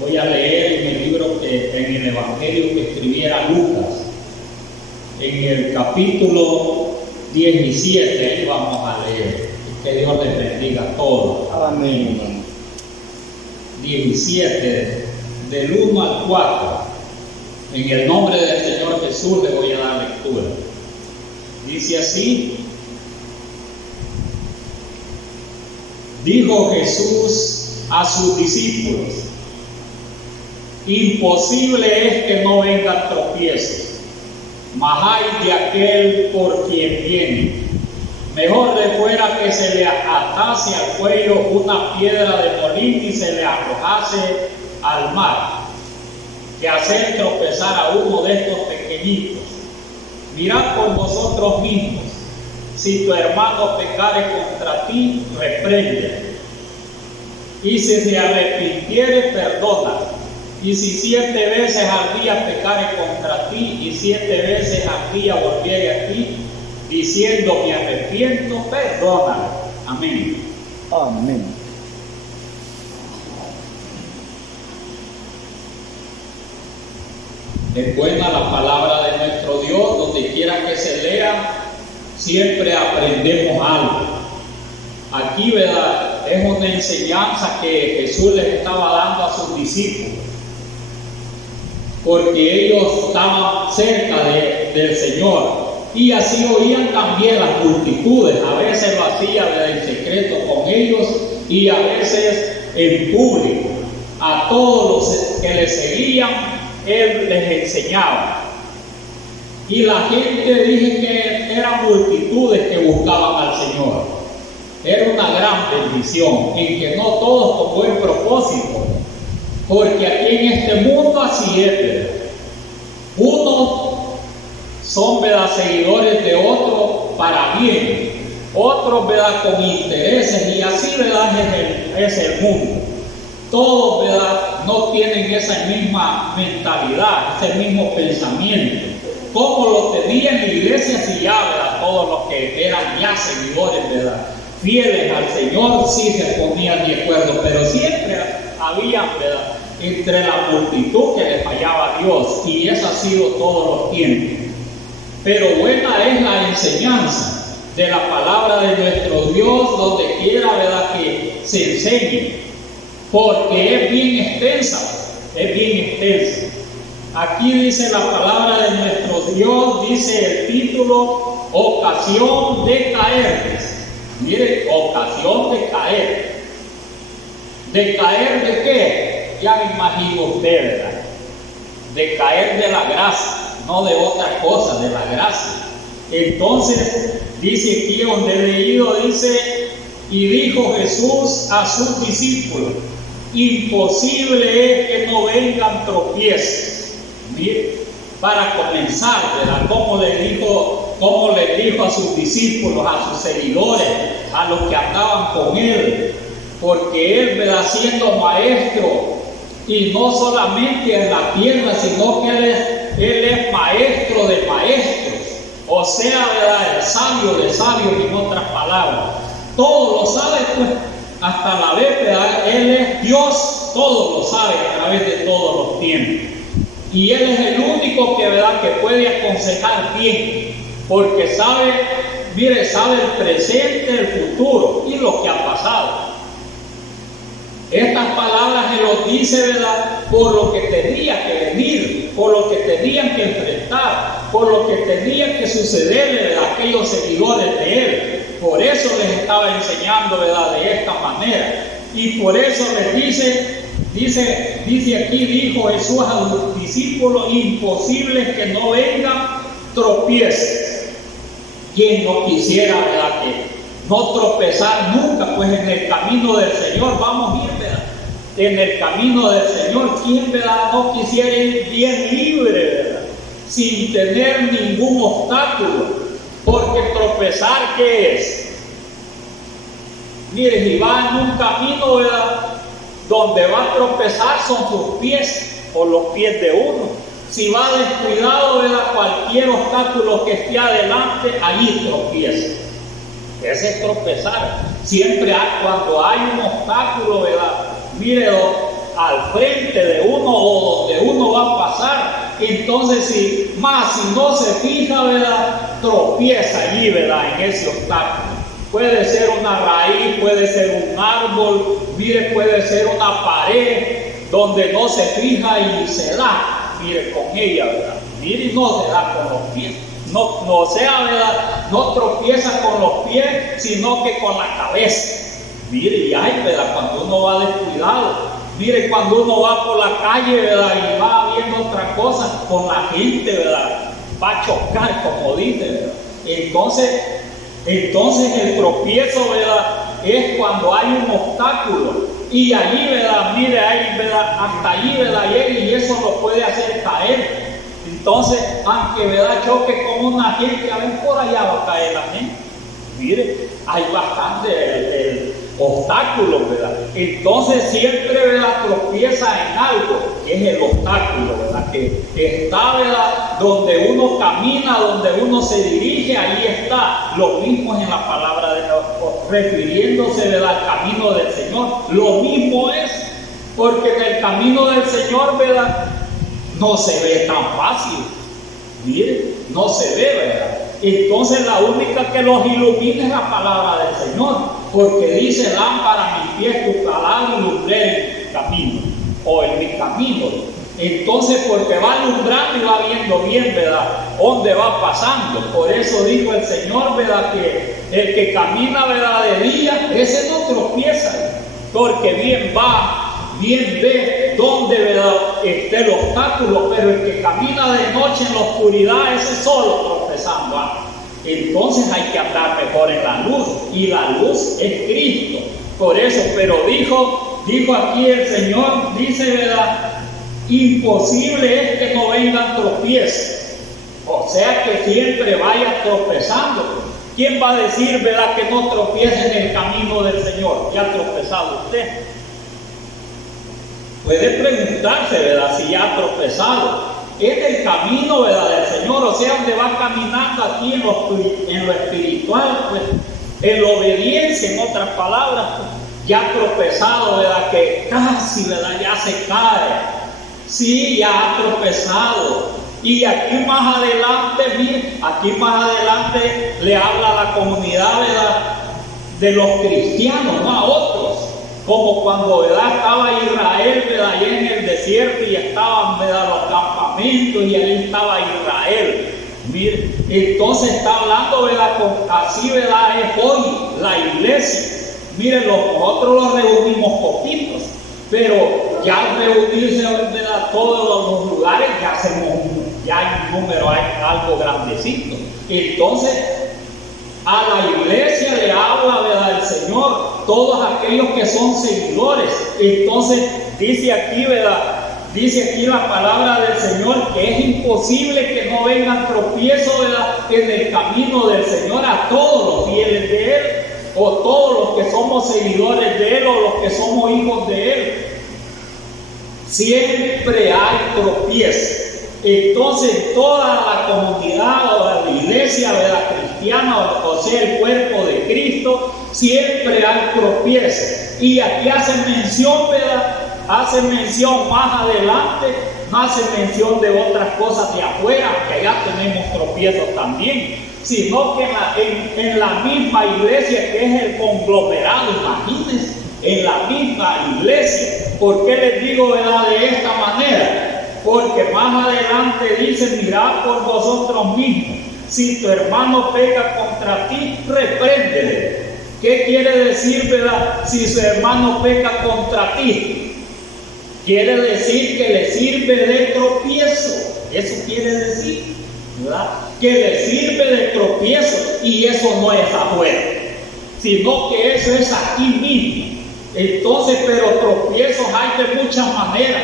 Voy a leer en el Evangelio que escribiera Lucas, en el capítulo 17, ahí vamos a leer. Que Dios les bendiga a todos. Amén. 17, del 1 al 4. En el nombre del Señor Jesús le voy a dar lectura. Dice así: dijo Jesús a sus discípulos: imposible es que no vengan tropiezos, mas ay de aquel por quien viene. Mejor le fuera que se le atase al cuello una piedra de molino y se le arrojase al mar, que hacer tropezar a uno de estos pequeñitos. Mirad por vosotros mismos, si tu hermano pecare contra ti, reprende, y si se arrepintiere, perdona. Y si 7 veces al día pecare contra ti, y 7 veces al día volviere a ti, diciendo me arrepiento, perdónalo. Amén. Amén. Es buena la palabra de nuestro Dios, donde quiera que se lea, siempre aprendemos algo. Aquí, ¿verdad?, es una enseñanza que Jesús les estaba dando a sus discípulos, porque ellos estaban cerca del Señor. Y así oían también las multitudes. A veces lo hacía en secreto con ellos y a veces en público. A todos los que le seguían, Él les enseñaba. Y la gente, dije que eran multitudes que buscaban al Señor. Era una gran bendición, en que no todos con buen propósito, porque aquí en este mundo así es. Unos son, ¿verdad?, seguidores de otros para bien, otros, ¿verdad?, con intereses, y así, ¿verdad?, es el mundo. Todos, ¿verdad?, no tienen esa misma mentalidad, ese mismo pensamiento, como lo tenían en la iglesia, sí, ya, ¿verdad?, todos los que eran ya seguidores, ¿verdad?, fieles al Señor, sí se ponían de acuerdo, pero siempre había, ¿verdad?, entre la multitud que le fallaba a Dios, y eso ha sido todos los tiempos. Pero buena es la enseñanza de la palabra de nuestro Dios, donde quiera, ¿verdad?, que se enseñe, porque es bien extensa, es bien extensa. Aquí dice la palabra de nuestro Dios, dice el título, ocasión de caer. Mire, ocasión de caer. ¿De caer de qué? Ya me imagino usted, ¿verdad? De caer de la gracia, no de otra cosa, de la gracia. Entonces, dice aquí donde he leído, dice, y dijo Jesús a sus discípulos, imposible es que no vengan tropiezos. Mire, para comenzar, ¿verdad?, cómo les dijo a sus discípulos, a sus seguidores, a los que andaban con él, porque él, ¿verdad?, siendo maestro, y no solamente en la tierra, sino que él es maestro de maestros, o sea, ¿verdad?, el sabio de sabios, en otras palabras. Todo lo sabe, pues, hasta la vez, ¿verdad?, Él es Dios, todo lo sabe a través de todos los tiempos. Y Él es el único que, ¿verdad?, que puede aconsejar bien, porque sabe, mire, sabe el presente, el futuro y lo que ha pasado. Estas palabras se los dice, ¿verdad?, por lo que tenía que venir, por lo que tenían que enfrentar, por lo que tenía que sucederle a aquellos seguidores de él. Por eso les estaba enseñando, ¿verdad?, de esta manera. Y por eso les dice aquí, dijo Jesús a los discípulos, imposible que no vengan tropiezos. Quien no quisiera, ¿verdad?, que no tropezar nunca, pues en el camino del Señor vamos a ir, ¿verdad? En el camino del Señor, ¿quién, ¿verdad?, no quisiera ir bien libre, ¿verdad?, sin tener ningún obstáculo? Porque tropezar, ¿qué es? Mire, si va en un camino, ¿verdad?, donde va a tropezar son sus pies o los pies de uno. Si va descuidado, ¿verdad?, cualquier obstáculo que esté adelante, allí tropieza. Ese es tropezar. Siempre cuando hay un obstáculo, ¿verdad?, mire, al frente de uno o donde uno va a pasar. Entonces, si no se fija, ¿verdad?, tropieza allí, ¿verdad?, en ese obstáculo. Puede ser una raíz, puede ser un árbol, mire, puede ser una pared donde no se fija y se da, mire, con ella, ¿verdad? Mire, y no se da con los pies. No sea, ¿verdad?, no tropieza con los pies, sino que con la cabeza. Mire, y hay, ¿verdad?, cuando uno va descuidado. Mire, cuando uno va por la calle, ¿verdad?, y va viendo otra cosa, con la gente, ¿verdad?, va a chocar, como dice, ¿verdad? Entonces el tropiezo, ¿verdad?, es cuando hay un obstáculo. Y allí, ¿verdad?, mire, ahí, ¿verdad?, hasta allí, ¿verdad?, y eso lo puede hacer caer. Entonces, aunque, ¿verdad?, choque con una gente, a ver, por allá va a caer la gente. Mire, hay bastante obstáculos, ¿verdad? Entonces siempre, ¿verdad?, tropieza en algo, que es el obstáculo, ¿verdad?, que está, ¿verdad?, donde uno camina, donde uno se dirige, ahí está. Lo mismo es en la palabra de Dios, refiriéndose, ¿verdad?, al camino del Señor. Lo mismo es, porque en el camino del Señor, ¿verdad?, no se ve tan fácil. Mire, no se ve, ¿verdad? Entonces la única que los ilumina es la palabra del Señor, porque dice: lámpara a mis pies tu palabra y lumbré el camino, o en mi camino. Entonces, porque va alumbrando y va viendo bien, ¿verdad?, dónde va pasando. Por eso dijo el Señor, ¿verdad?, que el que camina, ¿verdad?, de día, ese no tropieza, porque bien va, bien ve dónde, ¿verdad?, esté el obstáculo, pero el que camina de noche en la oscuridad, ese solo tropezando va. Entonces hay que andar mejor en la luz, y la luz es Cristo. Por eso, pero dijo aquí el Señor, dice, ¿verdad?, imposible es que no vengan tropiezos. O sea, que siempre vaya tropezando. ¿Quién va a decir, ¿verdad?, que no tropiece en el camino del Señor? ¿Ya ha tropezado usted? Puede preguntarse, ¿verdad?, si ya ha tropezado. Es el camino, ¿verdad?, del Señor, o sea, donde va caminando aquí en lo espiritual, pues, en la obediencia, en otras palabras, pues, ya ha tropezado, ¿verdad?, que casi, ¿verdad?, ya se cae. Sí, ya ha tropezado. Y aquí más adelante, mire, aquí más adelante le habla a la comunidad, ¿verdad?, de los cristianos, no a otros. Como cuando, ¿verdad?, estaba Israel, ¿verdad?, allá en el desierto, y estaban, ¿verdad?, los campamentos, y ahí estaba Israel. Mire, entonces está hablando, ¿verdad?, así, ¿verdad?, es hoy la iglesia. Miren, nosotros los reunimos poquitos, pero ya al reunirse, ¿verdad?, todos los lugares, ya hay un número, hay algo grandecito. Entonces, a la iglesia le habla, ¿verdad?, el Señor, todos aquellos que son seguidores. Entonces dice aquí, ¿verdad?, dice aquí la palabra del Señor, que es imposible que no vengan tropiezos, ¿verdad?, en el camino del Señor a todos los fieles de Él, o todos los que somos seguidores de Él, o los que somos hijos de Él. Siempre hay tropiezos. Entonces toda la comunidad o la iglesia, ¿verdad?, cristiana, o sea, el cuerpo de Cristo, siempre hay tropiezos. Y aquí hace mención, ¿verdad?, hace mención más adelante, hace mención de otras cosas de afuera, que allá tenemos tropiezos también, sino que en la misma iglesia, que es el conglomerado, imagínense, en la misma iglesia. ¿Por qué les digo, verdad, de esta manera? Porque más adelante dice: mirad por vosotros mismos, si tu hermano peca contra ti, repréndele. ¿Qué quiere decir, verdad, si su hermano peca contra ti? Quiere decir que le sirve de tropiezo. Eso quiere decir, ¿verdad?, que le sirve de tropiezo, y eso no es afuera, sino que eso es aquí mismo. Entonces, pero tropiezos hay de muchas maneras,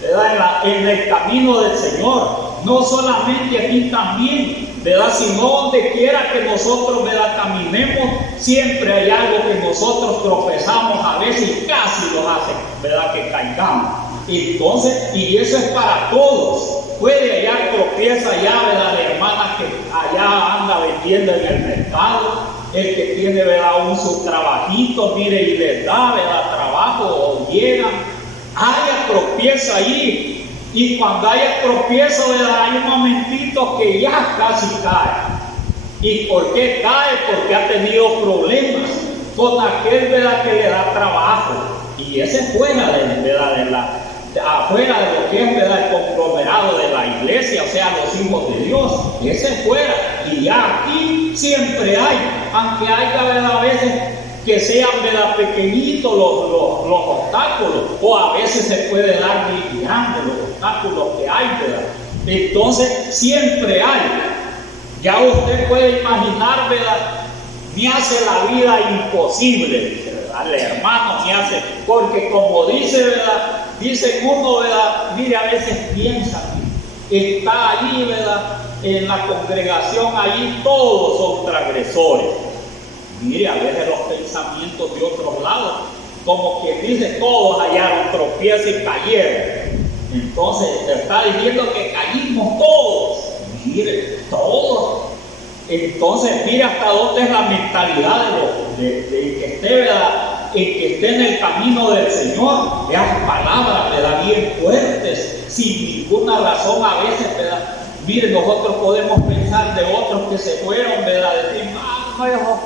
¿verdad?, en el camino del Señor. No solamente aquí también, ¿verdad?, sino donde quiera que nosotros, ¿verdad?, caminemos, siempre hay algo que nosotros tropezamos a veces, y casi nos hace, ¿verdad?, que caigamos. Entonces, y eso es para todos. Puede hallar tropieza allá, ¿verdad?, la hermana que allá anda vendiendo en el mercado, el que tiene, ¿verdad?, su trabajito, mire, y les da, ¿verdad?, trabajo, o llegan, haya tropiezo allí. Y cuando haya tropiezo, ¿verdad? Hay un momentito que ya casi cae. ¿Y por qué cae? Porque ha tenido problemas con aquel, ¿verdad?, que le da trabajo. Y ese es fuera afuera de lo que es, ¿verdad?, el conglomerado de la iglesia, o sea, los hijos de Dios. Ese es fuera. Y ya aquí siempre hay, aunque haya, ¿verdad?, a veces que sean, ¿verdad?, pequeñitos los obstáculos, o a veces se puede dar muy grandes los obstáculos que hay, ¿verdad? Entonces siempre hay. Ya usted puede imaginar, ¿verdad? Me hace la vida imposible, dice, ¿verdad? El hermano me hace, porque como dice, ¿verdad? Dice uno, ¿verdad? Mire, a veces piensa, está allí, ¿verdad? En la congregación, allí todos son transgresores. Mire, a veces los pensamientos de otros lados, como quien dice, todos hallaron tropiezo y cayeron. Entonces, está diciendo que caímos todos. Mire, todos. Entonces, mire hasta dónde es la mentalidad de que esté, ¿verdad?, que esté en el camino del Señor. Esas palabras, ¿verdad?, bien fuertes, sin ninguna razón a veces, ¿verdad? Mire, nosotros podemos pensar de otros que se fueron, ¿verdad?, decir, no,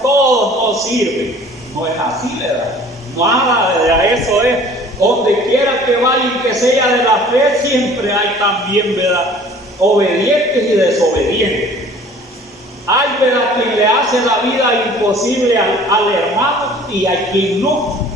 todos no sirven. No es así, ¿verdad? Nada de eso es. Donde quiera que vayan, que sea de la fe, siempre hay también, ¿verdad?, obedientes y desobedientes. Hay, ¿verdad?, quien le hace la vida imposible al hermano y hay quien no.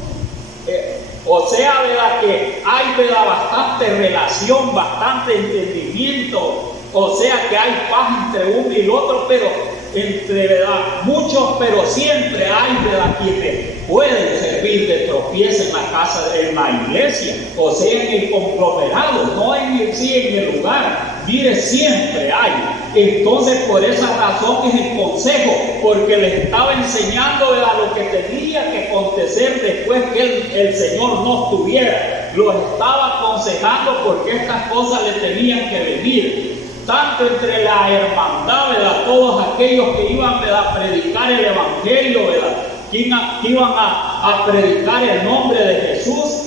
O sea, ¿verdad?, que hay, ¿verdad?, bastante relación, bastante entendimiento. O sea, que hay paz entre uno y el otro, pero entre, ¿verdad?, muchos, pero siempre hay, ¿verdad?, quienes pueden servir de tropiezo en la casa, en la iglesia, o sea, en el conglomerado, no en el lugar. Mire, siempre hay. Entonces, por esa razón es el consejo, porque les estaba enseñando, ¿verdad?, lo que tenía que acontecer después que el Señor no estuviera. Los estaba aconsejando porque estas cosas le tenían que venir. Tanto entre la hermandad, ¿verdad?, todos aquellos que iban, ¿verdad?, a predicar el evangelio, ¿verdad?, que iban a predicar el nombre de Jesús.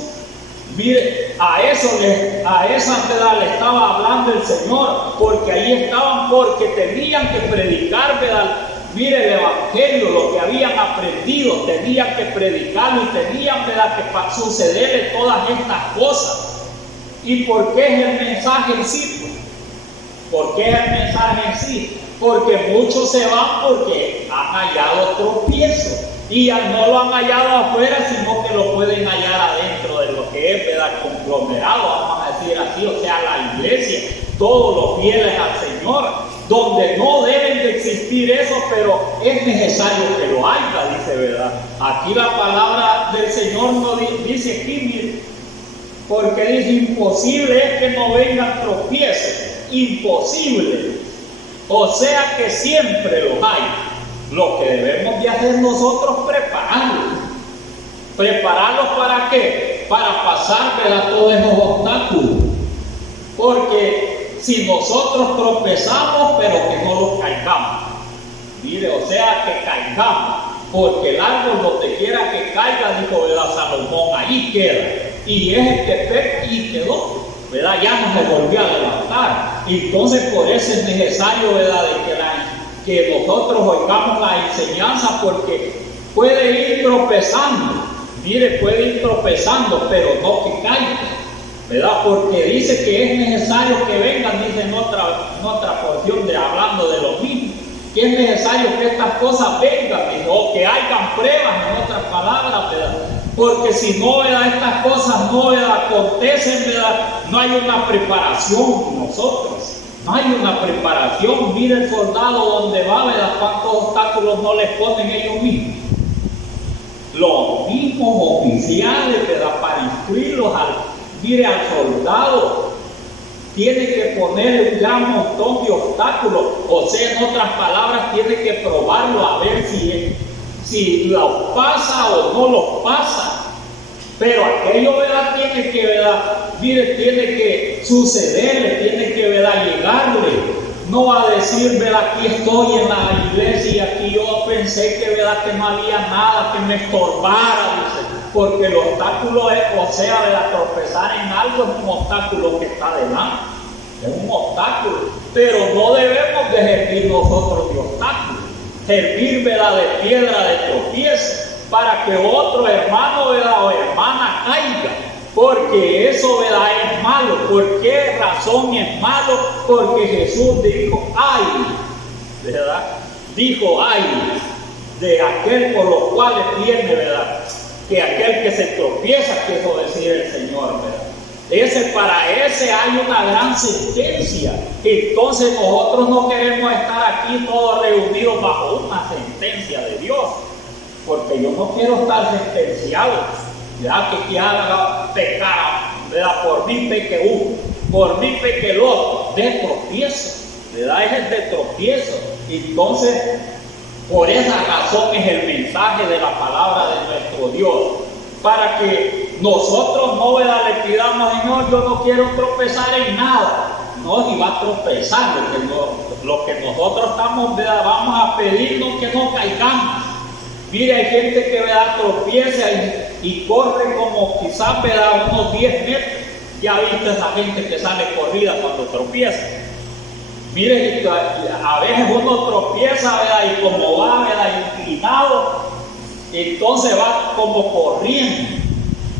Mire, a esa, ¿verdad?, le estaba hablando el Señor, porque ahí estaban, porque tenían que predicar, ¿verdad?, mire, el evangelio, lo que habían aprendido, tenían que predicarlo y tenían, ¿verdad?, que sucederle todas estas cosas. ¿Y por qué es el mensaje en sí? ¿Por qué es el mensaje en sí? Porque muchos se van porque han hallado tropiezo. Y no lo han hallado afuera, sino que lo pueden hallar adentro de lo que es, ¿verdad?, conglomerado, vamos a decir así, o sea, la iglesia, todos los fieles al Señor, donde no deben de existir eso, pero es necesario que lo haya, dice, ¿verdad? Aquí la palabra del Señor no dice aquí, porque dice, imposible es que no vengan tropiezos, imposible. O sea que siempre los hay. Lo que debemos de hacer nosotros, prepararlos. ¿Prepararlos para qué? Para pasar, ¿verdad?, todos esos obstáculos. Porque si nosotros tropezamos, pero que no los caigamos. Mire, o sea, que caigamos. Porque el árbol donde quiera que caiga, dijo, ¿verdad?, Salomón, ahí queda. Y es el que peca y quedó, ¿verdad? Ya no se volvió a levantar. Entonces, por eso es necesario, ¿verdad?, de que nosotros oigamos la enseñanza, porque puede ir tropezando. Mire, puede ir tropezando, pero no que caiga, ¿verdad? Porque dice que es necesario que vengan, dice en otra porción hablando de lo mismo, que es necesario que estas cosas vengan, o que hayan pruebas, en otras palabras, ¿verdad? Porque si no, ¿verdad?, estas cosas no, ¿verdad?, acontecen, ¿verdad?, no hay una preparación en nosotros. No hay una preparación. Mire el soldado donde va, ¿verdad?, cuántos obstáculos no les ponen ellos mismos. Los mismos oficiales, ¿verdad?, para instruirlos al soldado, tiene que poner un gran montón de obstáculos. O sea, en otras palabras, tiene que probarlo a ver si los pasa o no los pasa. Pero aquello, ¿verdad?, tiene que, ¿verdad?, mire, tiene que sucederle, tiene que, ¿verdad?, llegarle. No va a decir, ¿verdad?, aquí estoy en la iglesia y aquí yo pensé que, ¿verdad?, que no había nada que me estorbara, dice. Porque el obstáculo es, o sea, ¿verdad? Tropezar en algo es un obstáculo que está delante. Es un obstáculo. Pero no debemos de servir nosotros de obstáculo. Servir, ¿verdad?, de piedra de tropiezo para que otro hermano, ¿verdad?, o hermana caiga. Porque eso, ¿verdad?, es malo. ¿Por qué razón es malo? Porque Jesús dijo, ay, ¿verdad? Dijo, ay, de aquel por los cuales tiene, ¿verdad?, que aquel que se tropieza, quiso decir el Señor, ¿verdad? Para ese hay una gran sentencia. Entonces nosotros no queremos estar aquí todos reunidos bajo una sentencia de Dios. Porque yo no quiero estar sentenciado, ¿verdad? Que haga pecar, ¿verdad? Por mí peque uno, por mí peque el otro, de tropiezo, ¿verdad? Es el de tropiezo. Entonces, por esa razón es el mensaje de la palabra de nuestro Dios. Para que nosotros no, ¿verdad?, le pidamos, Señor, yo no quiero tropezar en nada. No, si va a tropezar, lo que nosotros estamos, ¿verdad?, vamos a pedirnos que no caigamos. Mire, hay gente que, ¿verdad?, tropieza y corre como quizás, ¿verdad?, unos 10 metros. Ya viste esa gente que sale corrida cuando tropieza. Mire, a veces uno tropieza, ¿verdad?, y como va, ¿verdad?, inclinado, entonces va como corriendo.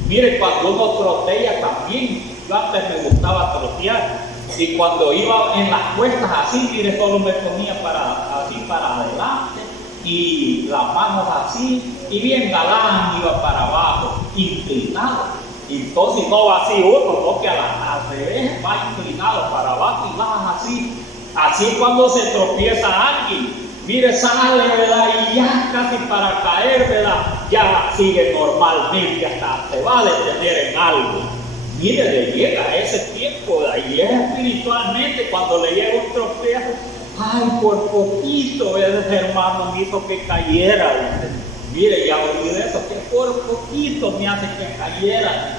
Mire, cuando uno trotea también, yo antes me gustaba trotear, y cuando iba en las cuestas así, mire, solo me ponía así para adelante, y las manos así, y bien galán iba para abajo, inclinado. Entonces no va así uno, no, que al revés va inclinado para abajo y va así. Así cuando se tropieza alguien, mire, sale, ¿verdad?, y ya casi para caer, ¿verdad?, ya sigue normalmente, hasta se va a detener en algo. Mire, le llega ese tiempo, ¿verdad?, y es espiritualmente cuando le llega un tropiezo. Ay, por poquito ese hermano me hizo que cayera. Mire, ya oí de eso, que por poquito me hace que cayera.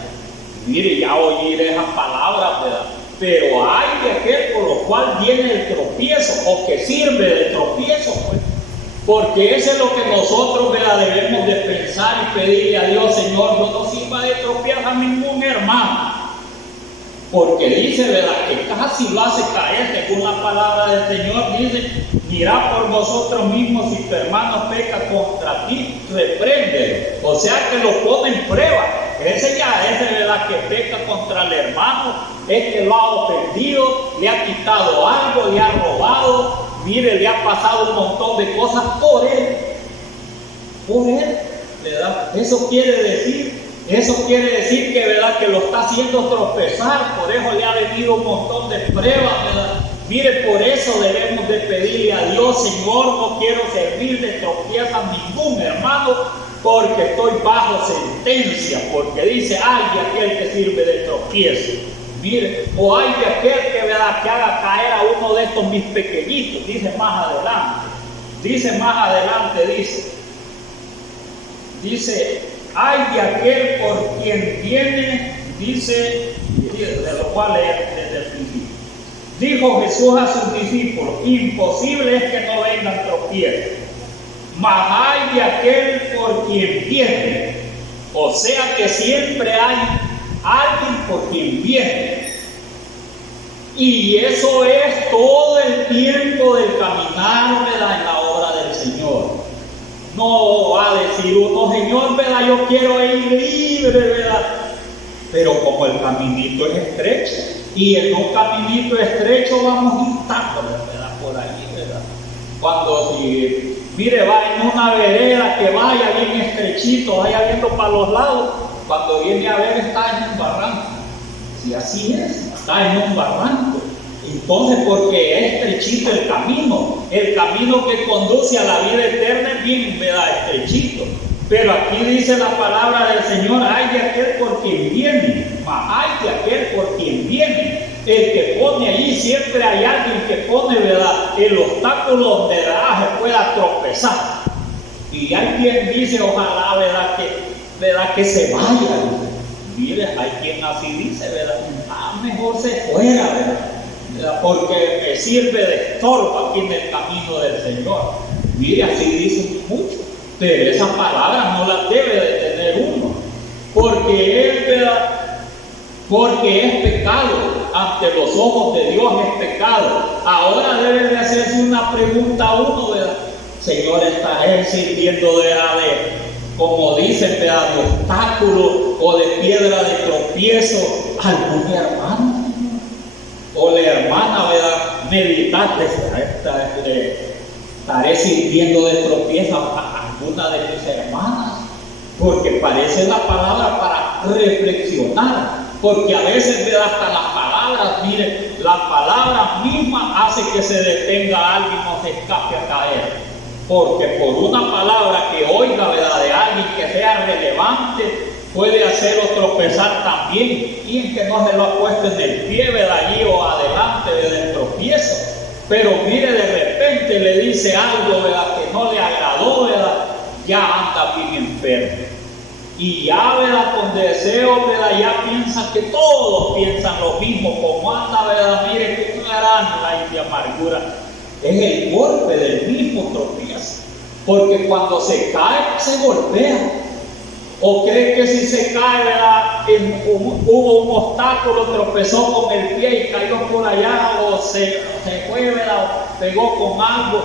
Mire, ya oí de esas palabras, ¿verdad? Pero hay de aquel por lo cual viene el tropiezo, o que sirve de tropiezo, pues. Porque eso es lo que nosotros, ¿verdad?, debemos de pensar y pedirle a Dios, Señor, yo no sirva de tropiezo a ningún hermano. Porque dice, ¿verdad?, que casi lo hace caer, según la palabra del Señor, dice, mira por vosotros mismos, si tu hermano peca contra ti, repréndelo. O sea que lo pone en prueba. Ese, ¿verdad?, que peca contra el hermano, es que lo ha ofendido, le ha quitado algo, le ha robado, mire, le ha pasado un montón de cosas por él, ¿verdad? Eso quiere decir que, ¿verdad?, que lo está haciendo tropezar, por eso le ha venido un montón de pruebas, ¿verdad? Mire, por eso debemos de pedirle a Dios, Señor, no quiero servir de tropiezo a ningún hermano, porque estoy bajo sentencia, porque dice, ay de aquel que sirve de tropiezo. Mire, o hay de aquel que, ¿verdad?, que haga caer a uno de estos mis pequeñitos, dice más adelante, hay de aquel por quien viene, dice, de lo cual leer desde el principio. Dijo Jesús a sus discípulos, imposible es que no vengan tropiezos, mas hay de aquel por quien viene. O sea que siempre hay alguien por quien viene. Y eso es todo el tiempo del caminar, ¿verdad?, en la obra del Señor. No va a decir uno, Señor, ¿verdad?, yo quiero ir libre, ¿verdad? Pero como el caminito es estrecho, y en un caminito estrecho vamos instando, ¿verdad?, por ahí, ¿verdad? Cuando si, mire, va en una vereda que vaya bien estrechito, vaya viendo para los lados, cuando viene a ver está en un barranco. Si así es, está en un barranco. Entonces, porque es estrechito el camino que conduce a la vida eterna es bien, ¿verdad?, estrechito. Pero aquí dice la palabra del Señor, hay de aquel por quien viene, hay de aquel por quien viene. El que pone allí, siempre hay alguien que pone, ¿verdad?, el obstáculo donde, ¿verdad?, se pueda tropezar. Y hay quien dice, ojalá, ¿verdad?, que se vaya. Mire, hay quien así dice, ¿verdad?, mejor se fuera, ¿verdad?, porque me sirve de estorbo aquí en el camino del Señor. Mire, así dicen muchos, pero esas palabras no las debe de tener uno. porque es verdad, porque es pecado, ante los ojos de Dios es pecado. Ahora debe de hacerse una pregunta a uno, ¿verdad? Señor, ¿estaré sirviendo de como dicen, ¿verdad?, de obstáculo o de piedra de tropiezo a algún hermano? O la hermana, ¿verdad?, meditante, estaré sirviendo de tropiezo a alguna de mis hermanas, porque parece la palabra para reflexionar, porque a veces, ¿verdad?, hasta las palabras, miren, las palabras mismas hacen que se detenga alguien o se escape a caer, porque por una palabra que oiga, ¿verdad?, de alguien que sea relevante, puede hacerlo tropezar también, y en que no se lo ha puesto en el pie, ¿verdad?, allí o adelante del tropiezo. Pero mire, de repente le dice algo, ¿verdad?, que no le agradó, ¿verdad?, ya anda bien enfermo. Y ya, ¿verdad?, con deseo, ¿verdad?, ya piensa que todos piensan lo mismo, como anda, ¿verdad?, mire, con una gran raíz de amargura. Es el golpe del mismo tropiezo, porque cuando se cae, se golpea. O cree que si se cae, ¿verdad?, hubo un obstáculo, tropezó con el pie y cayó por allá, o se fue, ¿verdad?, o pegó con algo.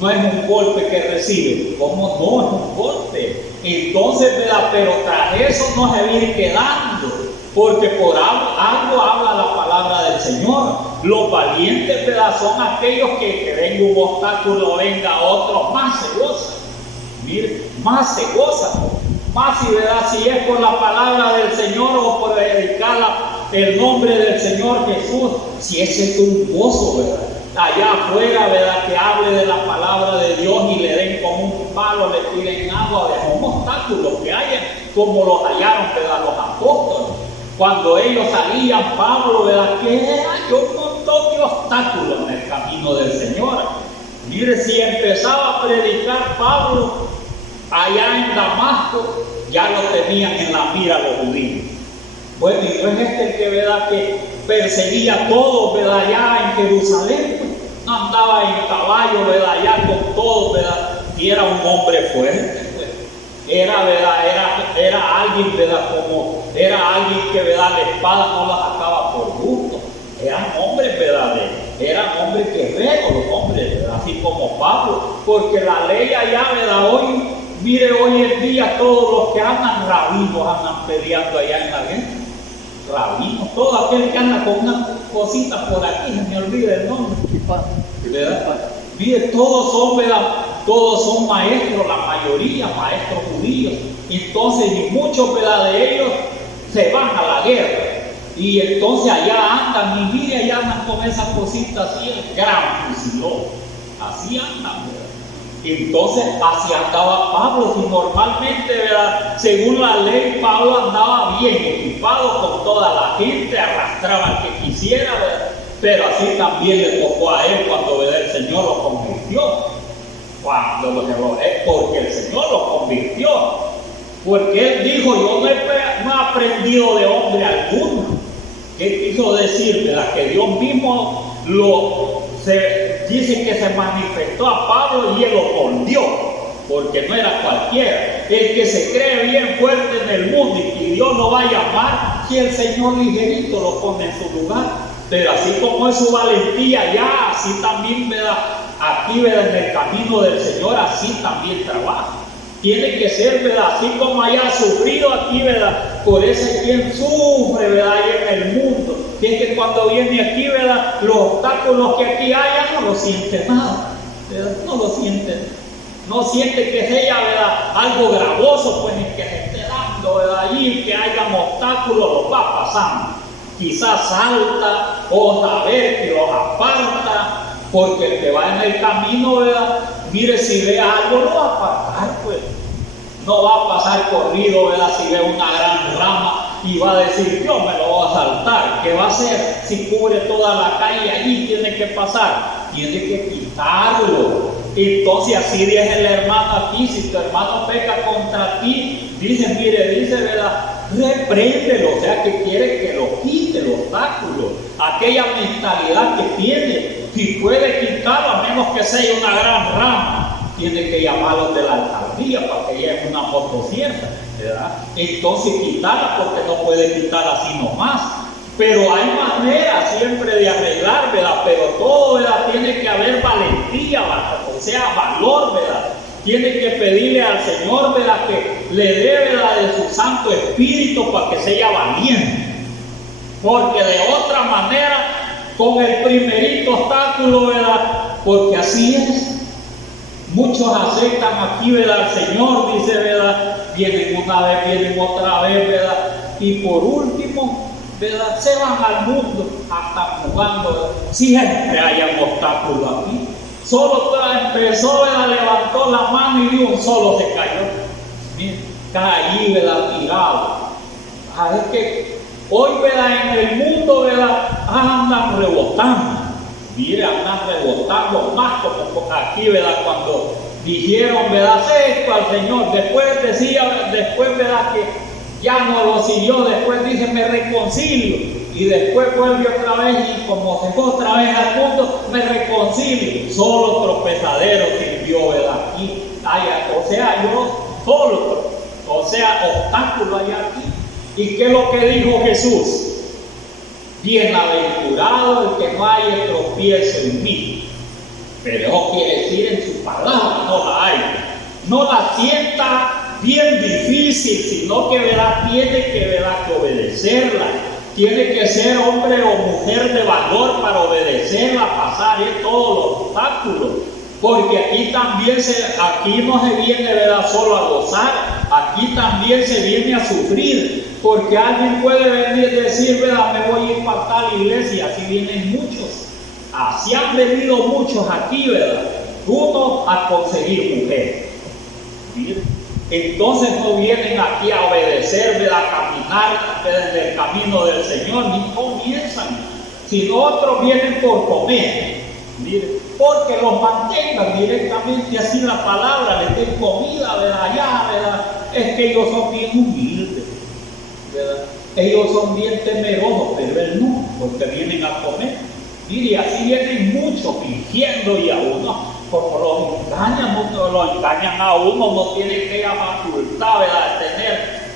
No es un golpe que recibe. ¿Cómo no? Es un golpe. Entonces, ¿verdad?, pero tras eso no se viene quedando, porque por algo habla la palabra del Señor. Los valientes, ¿verdad?, son aquellos que venga un obstáculo, venga otro, más se gozan. Mire, más se gozan. Más, ¿verdad?, si es por la palabra del Señor o por dedicar el nombre del Señor Jesús, si ese es un gozo, ¿verdad? Allá afuera, ¿verdad?, que hable de la palabra de Dios y le den con un palo, le tiren agua, de un obstáculo que hayan, como los hallaron, ¿verdad?, los apóstoles. Cuando ellos salían, Pablo, ¿verdad?, que hay un montón de obstáculos en el camino del Señor. Mire, si empezaba a predicar Pablo allá en Damasco, ya lo tenían en la mira los judíos. Bueno, y no es el que, ¿verdad?, que perseguía a todos, ¿verdad?, allá en Jerusalén, pues. No andaba en caballo, ¿verdad?, allá con todos, ¿verdad?, y era un hombre fuerte, pues. Era, ¿verdad?, era alguien, ¿verdad?, como era alguien que, ¿verdad?, la espada no la sacaba por gusto. Eran hombres, ¿verdad?, eran hombres guerreros, los hombres, ¿verdad?, así como Pablo, porque la ley allá, ¿verdad?, hoy, mire, hoy en día todos los que andan rabinos andan peleando allá en la guerra. Rabinos, todo aquel que anda con una cosita por aquí, se me olvida el nombre, ¿verdad? Mire, todos son, ¿verdad?, todos son maestros, la mayoría maestros judíos. Entonces, y muchos, ¿verdad?, de ellos se van a la guerra. Y entonces allá andan, y mire, allá andan con esas cositas así, el gran fusilón. Así andan, ¿verdad? Entonces, así andaba Pablo, y normalmente, ¿verdad?, según la ley, Pablo andaba bien equipado con toda la gente, arrastraba al que quisiera, ¿verdad? Pero así también le tocó a él cuando, ¿verdad?, el Señor lo convirtió. Porque el Señor lo convirtió. Porque él dijo, yo no he aprendido de hombre alguno. ¿Qué quiso decir? ¿Verdad? Que Dios mismo dice que se manifestó a Pablo y él lo volvió, porque no era cualquiera. El que se cree bien fuerte en el mundo y que Dios lo va a llamar, si el Señor ligerito lo pone en su lugar. Pero así como es su valentía ya, así también, ¿verdad?, aquí, ¿verdad?, en el camino del Señor, así también trabaja. Tiene que ser, ¿verdad?, así como haya sufrido aquí, ¿verdad?, por ese quien sufre, ¿verdad?, ahí en el mundo. Y es que cuando viene aquí, ¿verdad?, los obstáculos que aquí haya, no lo siente nada, ¿verdad?, no lo siente. No siente que sea, ¿verdad?, algo gravoso, pues, en que se esté dando, ¿verdad?, allí, que hayan obstáculos, los va pasando. Quizás salta o saber que los aparta, porque el que va en el camino, ¿verdad?, mire, si ve algo, lo va a apartar, pues. No va a pasar corrido, ¿verdad?, si ve una gran rama y va a decir, yo me lo voy a saltar. ¿Qué va a hacer? Si cubre toda la calle allí, tiene que pasar. Tiene que quitarlo. Entonces, así dice el hermano aquí, si tu hermano peca contra ti, dice, ¿verdad?, repréndelo, o sea, que quiere que lo quite el obstáculo, aquella mentalidad que tiene. Si puede quitarlo, a menos que sea una gran rama, tiene que llamarlos de la alcaldía para que lleven una motosierra ¿verdad? Entonces quitarla, porque no puede quitar así nomás. Pero hay maneras siempre de arreglar, ¿verdad? Pero todo, ¿verdad? Tiene que haber valentía, ¿verdad? O sea, valor, ¿verdad? Tiene que pedirle al Señor, ¿verdad? Que le dé, ¿verdad? De su Santo Espíritu para que sea valiente. Porque de otra manera, con el primerito obstáculo, ¿verdad? Porque así es. Muchos aceptan aquí, ¿verdad? El Señor dice, ¿verdad? Vienen una vez, vienen otra vez, ¿verdad? Y por último, ¿verdad? Se van al mundo hasta jugando, ¿verdad? Siempre hay un obstáculo aquí. Solo empezó, ¿verdad? Levantó la mano y de un solo se cayó. Miren, caí, ¿verdad? Tirado. Es que hoy, ¿verdad? En el mundo, ¿verdad? Andan rebotando. Mire, andan rebotando más como aquí, ¿verdad? Cuando dijeron, ¿verdad? Esto al Señor. Después decía, ¿verdad? Que ya no lo siguió. Después dice, me reconcilio. Y después vuelve otra vez y como se fue otra vez al mundo, me reconcilio. Solo tropezadero sirvió, ¿verdad? Aquí, o sea, yo solo, o sea, obstáculo hay aquí. ¿Y qué es lo que dijo Jesús? Bienaventurado el que no haya tropiezo en mí. Pero eso quiere decir en su palabra, no la hay. No la sienta bien difícil, sino que, ¿verdad? Tiene que, ¿verdad? Que obedecerla. Tiene que ser hombre o mujer de valor para obedecerla, pasar todos los obstáculos. Porque aquí también aquí no se viene, ¿verdad? Solo a gozar, aquí también se viene a sufrir. Porque alguien puede venir y decir, ¿verdad? Me voy a ir para tal iglesia. Así vienen muchos. Así han venido muchos aquí, ¿verdad? Uno a conseguir mujer. Entonces no vienen aquí a obedecer, ¿verdad? A caminar desde el camino del Señor, ni comienzan, sino otros vienen por comer, porque los mantengan directamente así la palabra, les den comida, ¿verdad? Allá, ¿verdad? Es que ellos son bien humildes, ¿verdad? Ellos son bien temerosos, pero él no, porque vienen a comer. Mire, así vienen muchos fingiendo y a uno, como lo engañan a uno, no tiene aquella facultad, ¿verdad? De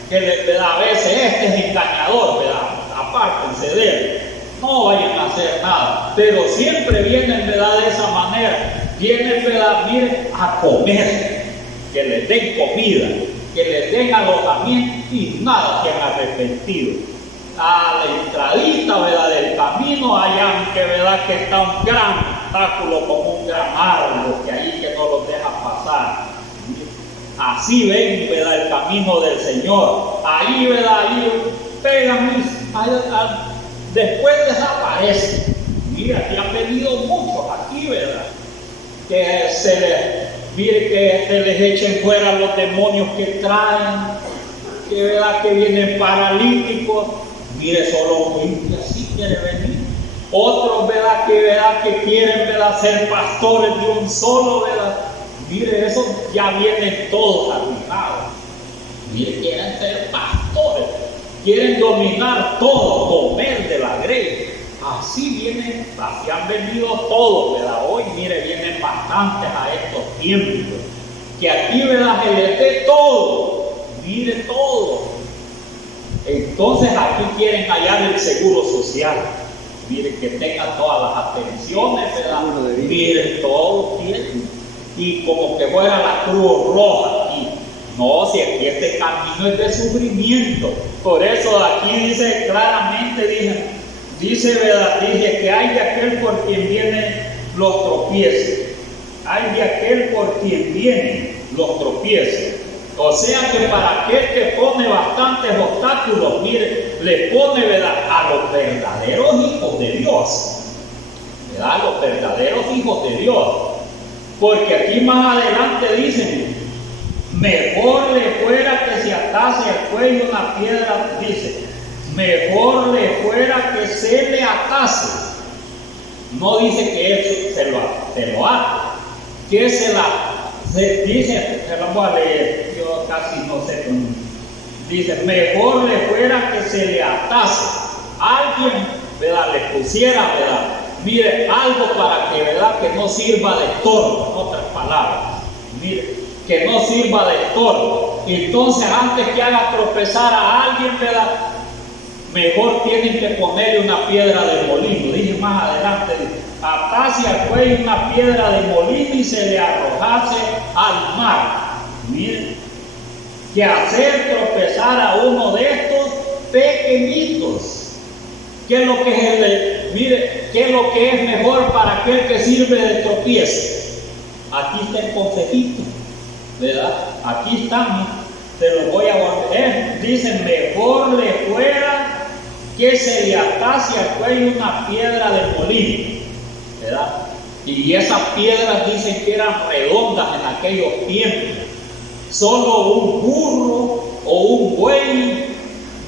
tener, ¿verdad? A veces este es engañador, ¿verdad? Apártense de él, no vayan a hacer nada, pero siempre vienen, ¿verdad? De esa manera, vienen, ¿verdad? Miren, a comer, que les den comida, que les den alojamiento y nada se han arrepentido. A la entradita, ¿verdad? Del camino allá, que, ¿verdad? Que está un gran obstáculo como un gran árbol que ahí que no los deja pasar. Así ven, ¿verdad? El camino del Señor. Ahí, ¿verdad? Ahí pegan después desaparece. Mira, aquí han venido muchos aquí, ¿verdad? Que se les echen fuera los demonios que traen, que, ¿verdad? Que vienen paralíticos. Mire, solo gente así quiere venir. Otros, ¿verdad? Que quieren, ¿verdad? Ser pastores de un solo, ¿verdad? Mire, esos ya vienen todos arruinados. Mire, quieren ser pastores, quieren dominar todo, comer de la grey. Así vienen, así han venido todos, ¿verdad? Hoy, mire, vienen bastantes a estos tiempos. Que aquí, ¿verdad? Se les dé todo. Mire, todo. Entonces aquí quieren hallar el seguro social. Miren, que tengan todas las atenciones, ¿verdad? Miren, todo tienen. Y como que fuera la Cruz Roja aquí. No, si aquí este camino es de sufrimiento. Por eso aquí dice claramente, dice, ¿verdad? Dice que hay de aquel por quien vienen los tropiezos. Hay de aquel por quien vienen los tropiezos. O sea que para aquel que pone bastantes obstáculos, mire, le pone, ¿verdad? A los verdaderos hijos de Dios, ¿verdad? Los verdaderos hijos de Dios. Porque aquí más adelante dicen, mejor le fuera que se atase al cuello una piedra, dice, mejor le fuera que se le atase. No dice que él se lo ate, que dice, se lo voy a leer, yo casi no sé cómo. Dice, mejor le fuera que se le atase. Alguien, ¿verdad? Le pusiera, ¿verdad? Mire, algo para que, ¿verdad? Que no sirva de estorbo, en otras palabras. Mire, que no sirva de estorbo. entonces antes que haga tropezar a alguien, ¿verdad? Mejor tienen que ponerle una piedra de molino. Dije más adelante, atase al cuello una piedra de molino y se le arrojase al mar. Miren, que hacer tropezar a uno de estos pequeñitos. ¿Qué es lo que es mire, qué es lo que es mejor para aquel que sirve de tropiezo? Aquí está el consejito, ¿verdad? Aquí estamos, te lo voy a volver. Dicen, mejor le fuera que se le atase al cuello una piedra de molino, ¿verdad? Y esas piedras dicen que eran redondas en aquellos tiempos. Solo un burro o un buey,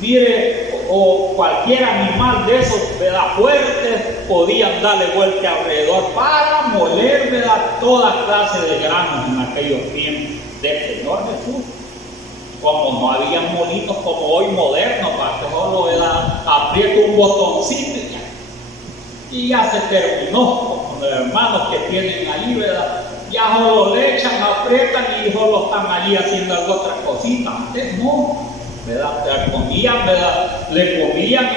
mire, o cualquier animal de esos, ¿verdad?, fuertes, podían darle vuelta alrededor para moler, ¿verdad?, toda clase de granos en aquellos tiempos del Señor Jesús. Como no había molinos como hoy modernos, para que solo, ¿verdad?, aprieta un botoncito y ya se terminó, como los hermanos que tienen allí, ¿verdad? Ya solo le echan, aprietan y solo están allí haciendo otra cosita. Antes no, ¿verdad? Le comían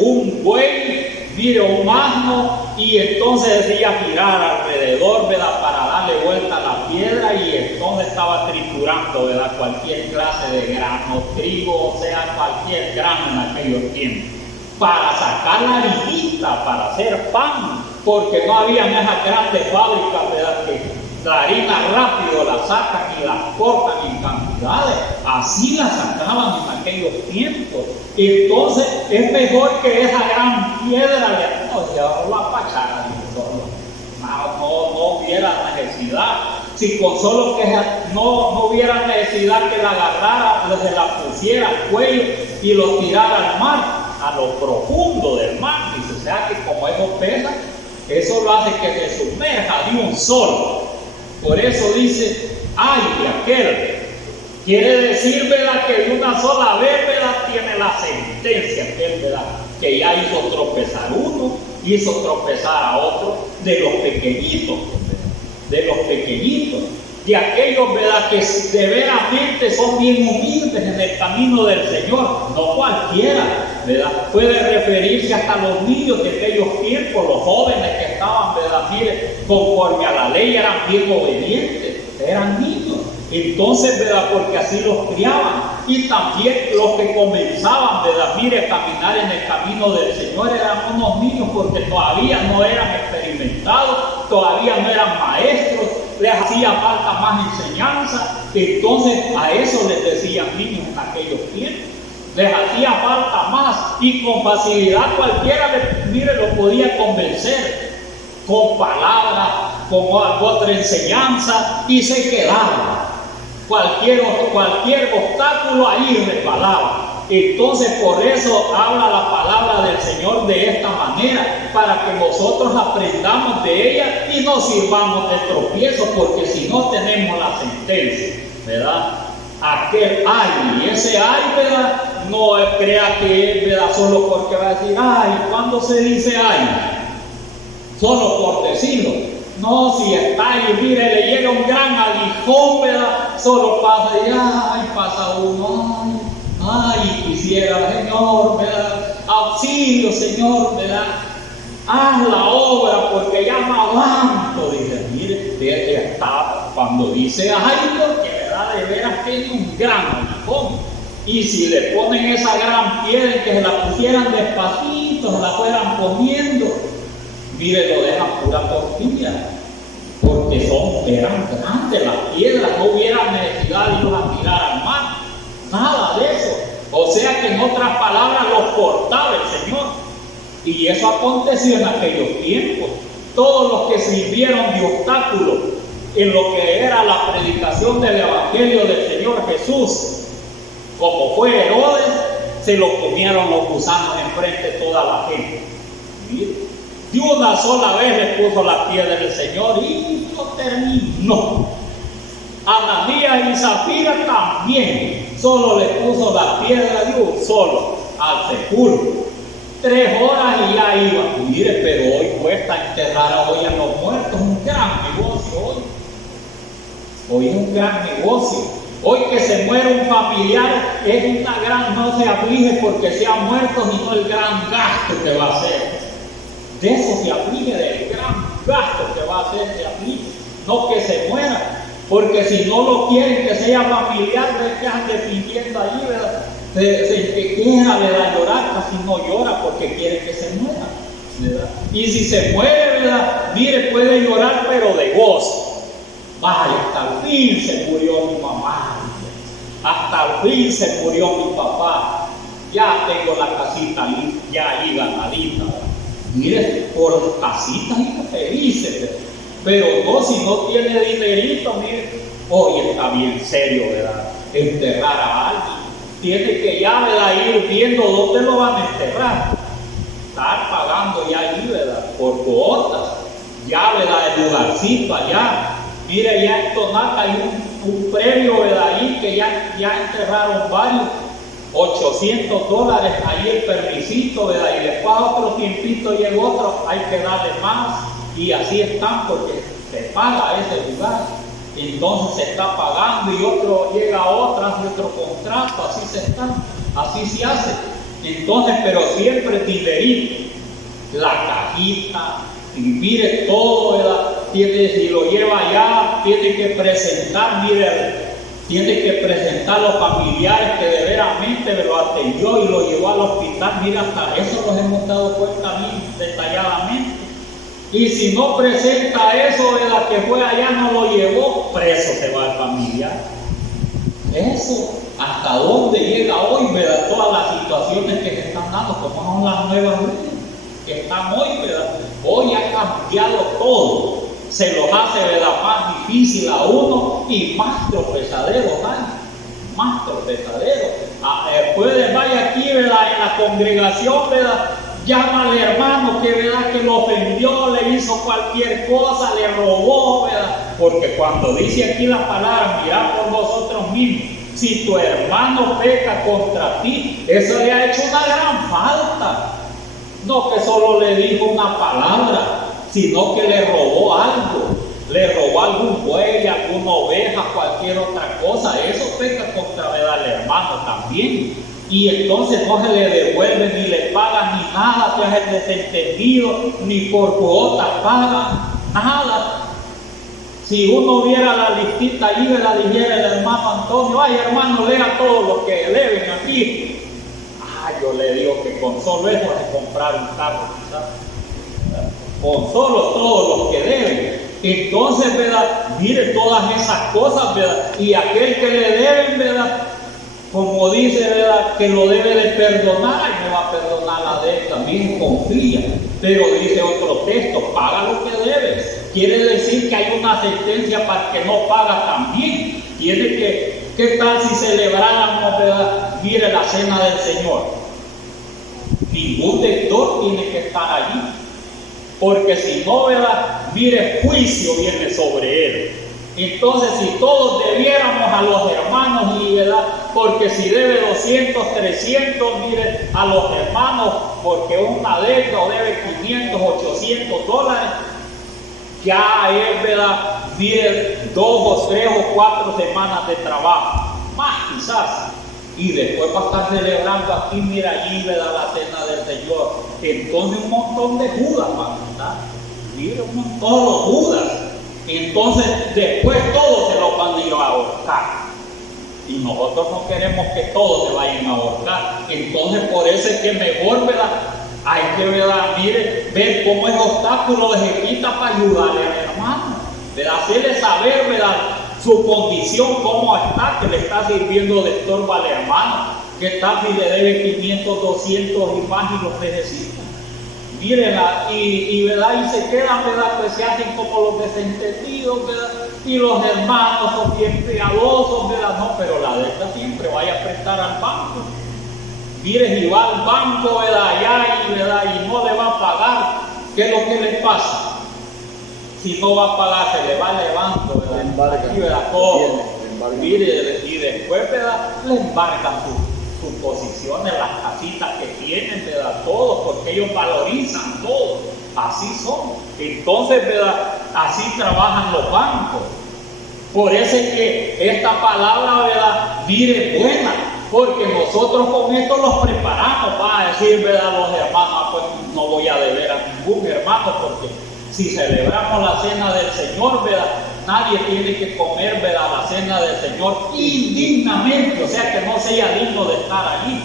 un buey, mire, un asno, y entonces decía girar alrededor, ¿verdad?, para darle vuelta a la piedra, y entonces estaba triturando, ¿verdad?, cualquier clase de grano, trigo, o sea, cualquier grano en aquellos tiempos, para sacar la harinita, para hacer pan, porque no habían esas grandes fábricas, ¿verdad?, que la harina rápido la sacan y la cortan en cantidades. Así la sacaban en aquellos tiempos. Entonces es mejor que esa gran piedra ya la pachara, no hubiera necesidad. Si con solo que no hubiera necesidad que la agarrara, se la pusiera al cuello y lo tirara al mar, a lo profundo del mar. Dice, o sea que como eso pesa, eso lo hace que se sumerja de un solo. Por eso dice, ay de aquel. Quiere decir, ¿verdad?, que de una sola vez, ¿verdad?, tiene la sentencia, ¿verdad?, que ya hizo tropezar uno, hizo tropezar a otro, de los pequeñitos, de aquellos, ¿verdad?, que severamente son bien humildes en el camino del Señor, no cualquiera, ¿verdad? Puede referirse hasta a los niños de aquellos tiempos, los jóvenes que estaban, ¿verdad?, mire, conforme a la ley eran bien obedientes, eran niños. Entonces, ¿verdad?, porque así los criaban. Y también los que comenzaban, ¿verdad?, mire, a caminar en el camino del Señor eran unos niños, porque todavía no eran experimentados, todavía no eran maestros, les hacía falta más enseñanza. Entonces a eso les decían niños en aquellos tiempos, les hacía falta más, y con facilidad cualquiera, mire, lo podía convencer con palabras, con otra enseñanza, y se quedaba. Cualquier obstáculo ahí resbalaba. Entonces por eso habla la palabra del Señor de esta manera, para que nosotros aprendamos de ella y no sirvamos de tropiezo, porque si no tenemos la sentencia, ¿verdad? Aquel ay, y ese ay, ¿verdad?, no crea que es, ¿verdad?, solo porque va a decir ay. ¿Cuándo se dice ay? Solo por decirlo. No, si está ahí, mire, le llega un gran aguijón, ¿verdad?, solo pasa y ay, pasa uno, ay, quisiera, Señor, ¿verdad?, auxilio, Señor, ¿verdad?, haz la obra porque ya no aguanto. Dice, mire, está, cuando dice ay, porque, ¿verdad?, de veras tiene un gran aguijón. Y si le ponen esa gran piedra, que se la pusieran despacito, se la fueran poniendo, mire, lo dejan pura tortilla, porque eran grandes las piedras, no hubiera necesidad de irlos a tirar al mar, nada de eso. O sea que en otras palabras los cortaba el Señor. Y eso aconteció en aquellos tiempos. Todos los que sirvieron de obstáculo en lo que era la predicación del Evangelio del Señor Jesús, como fue Herodes, se lo comieron los gusanos enfrente de toda la gente. Mire, de una sola vez le puso la piedra del Señor y lo terminó. Ananías y Zafira también, solo le puso la piedra de un solo al sepulcro. 3 horas y ya iba. Mire, pero hoy cuesta enterrar a hoy a los muertos, un gran negocio hoy. Hoy es un gran negocio. Hoy que se muere un familiar es una gran, no se aflige porque se ha muerto, sino el gran gasto que va a hacer. De eso se aflige, del gran gasto que va a hacer, se aflige. No que se muera, porque si no lo quieren que sea familiar, ves que ande fingiendo allí, ¿verdad? Se queja, ¿verdad? Llorar, casi no llora porque quiere que se muera, ¿verdad? Y si se muere, ¿verdad? Mire, puede llorar, pero de gozo. Vaya, hasta el fin se murió mi mamá, hasta el fin se murió mi papá, ya tengo la casita lista, ya ahí ganadita. Mire, por casitas y felices, ¿verdad? Pero no, si no tiene dinerito, mire, hoy está bien serio, ¿verdad? Enterrar a alguien. Tiene que ya, ¿verdad? Ir viendo dónde lo van a enterrar. Estar pagando ya ahí, ¿verdad? Por cuotas. Ya, ¿verdad? El lugarcito allá. Mire, ya en Tonaca hay un premio, ¿verdad? Ahí que ya enterraron varios. $800 ahí el permisito, ¿verdad? Y después otro tiempito llega otro, hay que darle más. Y así están porque se paga ese lugar. Entonces se está pagando y otro llega a otra, hace otro contrato, así se está, así se hace. Entonces, pero siempre dinerito, la cajita, y mire todo, ¿verdad? Si lo lleva allá, tiene que presentar, mire, tiene que presentar a los familiares que de veramente lo atendió y lo llevó al hospital. Mira, hasta eso nos hemos dado cuenta bien detalladamente. Y si no presenta eso de la que fue allá, no lo llevó, preso se va el familiar. Eso, hasta dónde llega hoy, ¿verdad? Todas las situaciones que se están dando, como son las nuevas leyes que están hoy, ¿verdad? Hoy ha cambiado todo, se los hace, ¿verdad?, más difícil a uno y más tropezaderos hay, más tropezaderos. Puede, vaya aquí, ¿verdad?, en la congregación, ¿verdad?, llama al hermano que, ¿verdad?, que lo ofendió, le hizo cualquier cosa, le robó, ¿verdad? Porque cuando dice aquí la palabra, mirad por vosotros mismos, si tu hermano peca contra ti, eso le ha hecho una gran falta. No que solo le dijo una palabra, sino que le robó algo, le robó algún buey, alguna oveja, cualquier otra cosa. Eso peca contra, ¿verdad?, el hermano también. Y entonces no se le devuelve ni le pagan ni nada, se hace desentendido, ni por cuotas pagan, nada. Si uno viera la listita allí, le dijera el hermano Antonio, ay hermano, lea todo lo que deben aquí. Yo le digo que con solo eso se comprar un carro, quizás. Con solo todos los que deben. Entonces, ¿verdad? Mire todas esas cosas, ¿verdad? Y aquel que le deben, ¿verdad?, como dice, ¿verdad?, que lo debe de perdonar, y me va a perdonar la deuda, también confía. Pero dice otro texto, paga lo que debes. Quiere decir que hay una sentencia para el que no paga también. Tiene que, ¿qué tal si celebráramos, ¿verdad?, mire, la cena del Señor? Ningún deudor tiene que estar allí, porque si no, ¿verdad?, mire, juicio viene sobre él. Entonces, si todos debiéramos a los hermanos, y, ¿verdad?, porque si debe 200, 300, mire, a los hermanos, porque una deuda o debe 500, 800 dólares, ya es, ¿verdad?, mire, 2 o 3 o 4 semanas de trabajo, más quizás. Y después va a estar celebrando aquí, mira allí, ¿verdad?, la cena del Señor. Entonces un montón de Judas van a estar. Mire, un montón de Judas. Entonces después todos se los van a ir a ahorcar. Y nosotros no queremos que todos se vayan a ahorcar. Entonces por eso es que mejor, ¿verdad?, hay que, ¿verdad?, mire, ver cómo ese obstáculo se quita para ayudarle al hermano. ¿Verdad? Hacerle saber, ¿verdad?, su condición, cómo está, que le está sirviendo de estorbo al hermano, que tal si le debe 500, 200 y más y los necesita. Mírenla, ¿verdad?, y se quedan, ¿verdad?, pues se hacen como los desentendidos, ¿verdad?, y los hermanos son bien piadosos, ¿verdad?, no, pero la deuda siempre vaya a prestar al banco. Mire, si va al banco, ¿verdad?, allá ¿verdad?, y no le va a pagar, ¿qué es lo que le pasa? Si no va a pagar, se le va elevando, ¿verdad?, aquí, ¿verdad?, todo. Mire, y después, ¿verdad?, le embarcan sus posiciones, las casitas que tienen, ¿verdad?, todo, porque ellos valorizan todo, así son. Entonces, ¿verdad?, así trabajan los bancos. Por eso es que esta palabra, ¿verdad? Mire, buena, porque nosotros con esto los preparamos, va a decir, ¿verdad? Los hermanos, pues no voy a deber a ningún hermano, porque si celebramos la cena del Señor, ¿verdad? Nadie tiene que comer, ¿verdad? La cena del Señor indignamente, o sea que no sea digno de estar allí.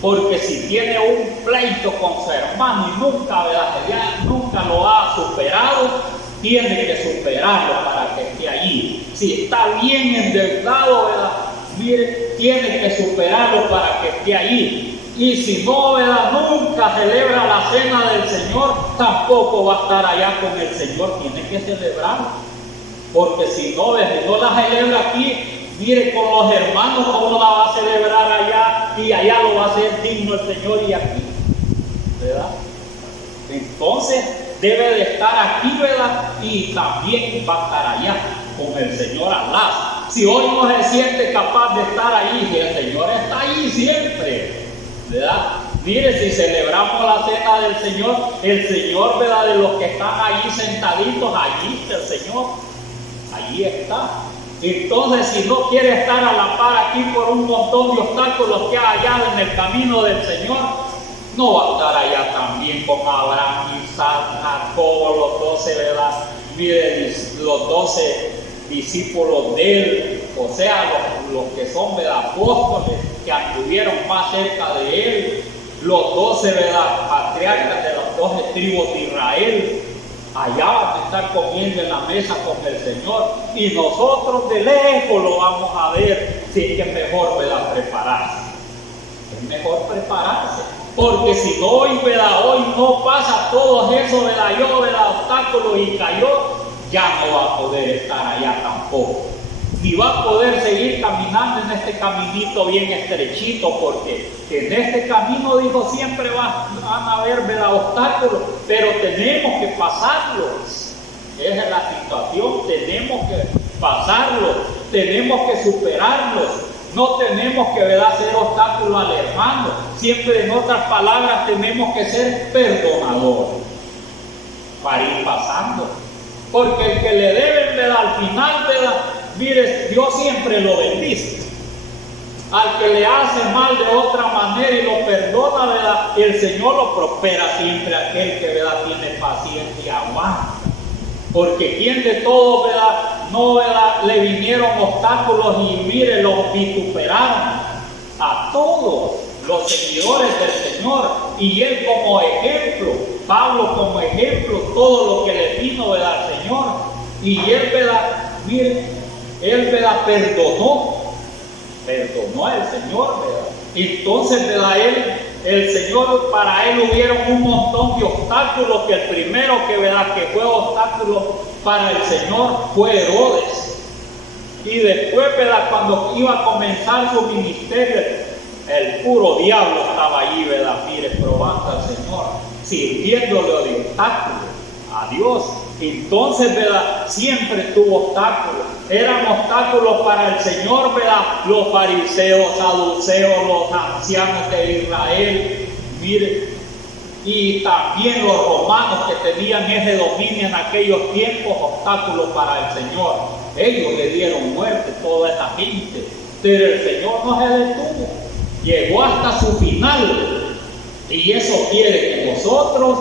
Porque si tiene un pleito con su hermano y nunca, ¿verdad? Ya nunca lo ha superado, tiene que superarlo para que esté allí. Si está bien endeudado, ¿verdad? Mire, tiene que superarlo para que esté allí. Y si no, ¿verdad? Nunca celebra la cena del Señor, tampoco va a estar allá con el Señor. Tiene que celebrarlo. Porque si no, ¿verdad? No la celebra aquí, mire, con los hermanos, ¿cómo la va a celebrar allá? Y allá lo va a hacer digno el Señor y aquí, ¿verdad? Entonces, debe de estar aquí, ¿verdad? Y también va a estar allá con el Señor Alá. Si hoy no se siente capaz de estar ahí, el Señor está ahí siempre, ¿verdad? Mire, si celebramos la cena del Señor, el Señor, ¿verdad? De los que están allí sentaditos, allí está el Señor, allí está. Entonces, si no quiere estar a la par aquí por un montón de obstáculos que hay allá en el camino del Señor, no va a estar allá también con Abraham, Isaac, Jacob, los 12, ¿verdad? Mire, los 12 discípulos de él, o sea, los que son, ¿verdad? Apóstoles, que anduvieron más cerca de él, los 12, ¿verdad? Patriarcas de las 12 tribus de Israel. Allá van a estar comiendo en la mesa con el Señor y nosotros de lejos lo vamos a ver. Si es que es mejor, ¿verdad? Prepararse. Es mejor prepararse. Porque si no, hoy, ¿verdad? Hoy no pasa todo eso, ¿verdad? Obstáculos y cayó, ya no va a poder estar allá tampoco. Ni va a poder seguir caminando en este caminito bien estrechito, porque en este camino, dijo, siempre van a haber, ¿verdad? Obstáculos, pero tenemos que pasarlos. Esa es la situación, tenemos que pasarlos, tenemos que superarlos. No tenemos que, ¿verdad?, hacer obstáculos al hermano. Siempre, en otras palabras, tenemos que ser perdonadores para ir pasando. Porque el que le deben, ¿verdad?, al final, ¿verdad?, mire, Dios siempre lo bendice. Al que le hace mal de otra manera y lo perdona, ¿verdad?, el Señor lo prospera siempre. Aquel que, ¿verdad?, tiene paciencia y aguanta. Porque quien de todos, ¿verdad?, no, ¿verdad?, le vinieron obstáculos y mire, los vituperaron. A todos los seguidores del Señor. Y él como ejemplo, Pablo como ejemplo, todo lo que le vino, ¿verdad?, al Señor. Y él, ¿verdad?, mire, él, ¿verdad?, perdonó al Señor, ¿verdad? Entonces, ¿verdad?, el Señor, para él hubieron un montón de obstáculos, que el primero que, ¿verdad?, que fue obstáculo para el Señor fue Herodes. Y después, ¿verdad?, cuando iba a comenzar su ministerio, el puro diablo estaba allí, ¿verdad?, mire, probando al Señor, sirviéndole de obstáculo a Dios. Entonces, ¿verdad?, siempre tuvo obstáculos. Eran obstáculos para el Señor, ¿verdad?, los fariseos, saduceos, los ancianos de Israel, mire, y también los romanos que tenían ese dominio en aquellos tiempos, obstáculos para el Señor. Ellos le dieron muerte a toda esa gente, pero el Señor no se detuvo, llegó hasta su final. Y eso quiere que nosotros,